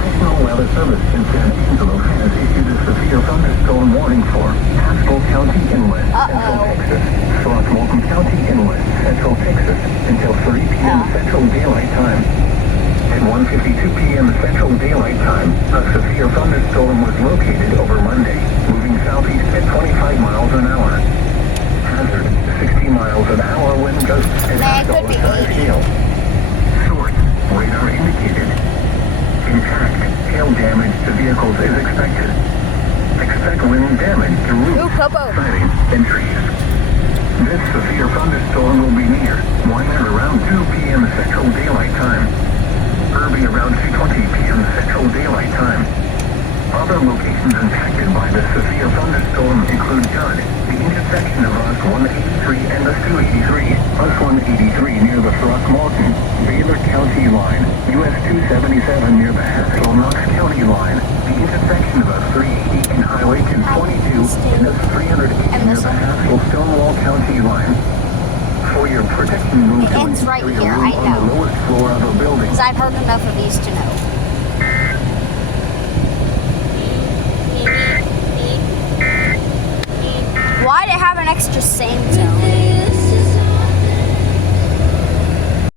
National Weather Service in San Angelo has issued a severe thunderstorm warning for Haskell County Inlet, Central Texas, Throckmorton County Inlet, Central Texas, until 3 p.m. Central Daylight Time. At 1:52 p.m. Central Daylight Time, a severe thunderstorm was located over Monday, moving southeast at 25 miles an hour. Hazard, 60 miles an hour wind gusts and $5 hail. Source, radar indicated. Impact, hail damage to vehicles is expected. Expect wind damage to roofs, siding, and trees. This severe thunderstorm will be near 1 at around 2 p.m. Central Daylight Time. Irby around 2:20 p.m. Central Daylight Time. Other locations impacted by the severe thunderstorm include Judd, the intersection of US 183 and US 283, US 183 near the Throckmorton, Baylor County line, US 277 near the Haskell-Knox County line, the intersection of US 380 and Highway 222, and US 380 near the Haskell-Stonewall County line. For your protection room, it ends right here, I know. On the lowest floor of a building. Because I've heard enough of these to know. Why'd it have an extra same zone?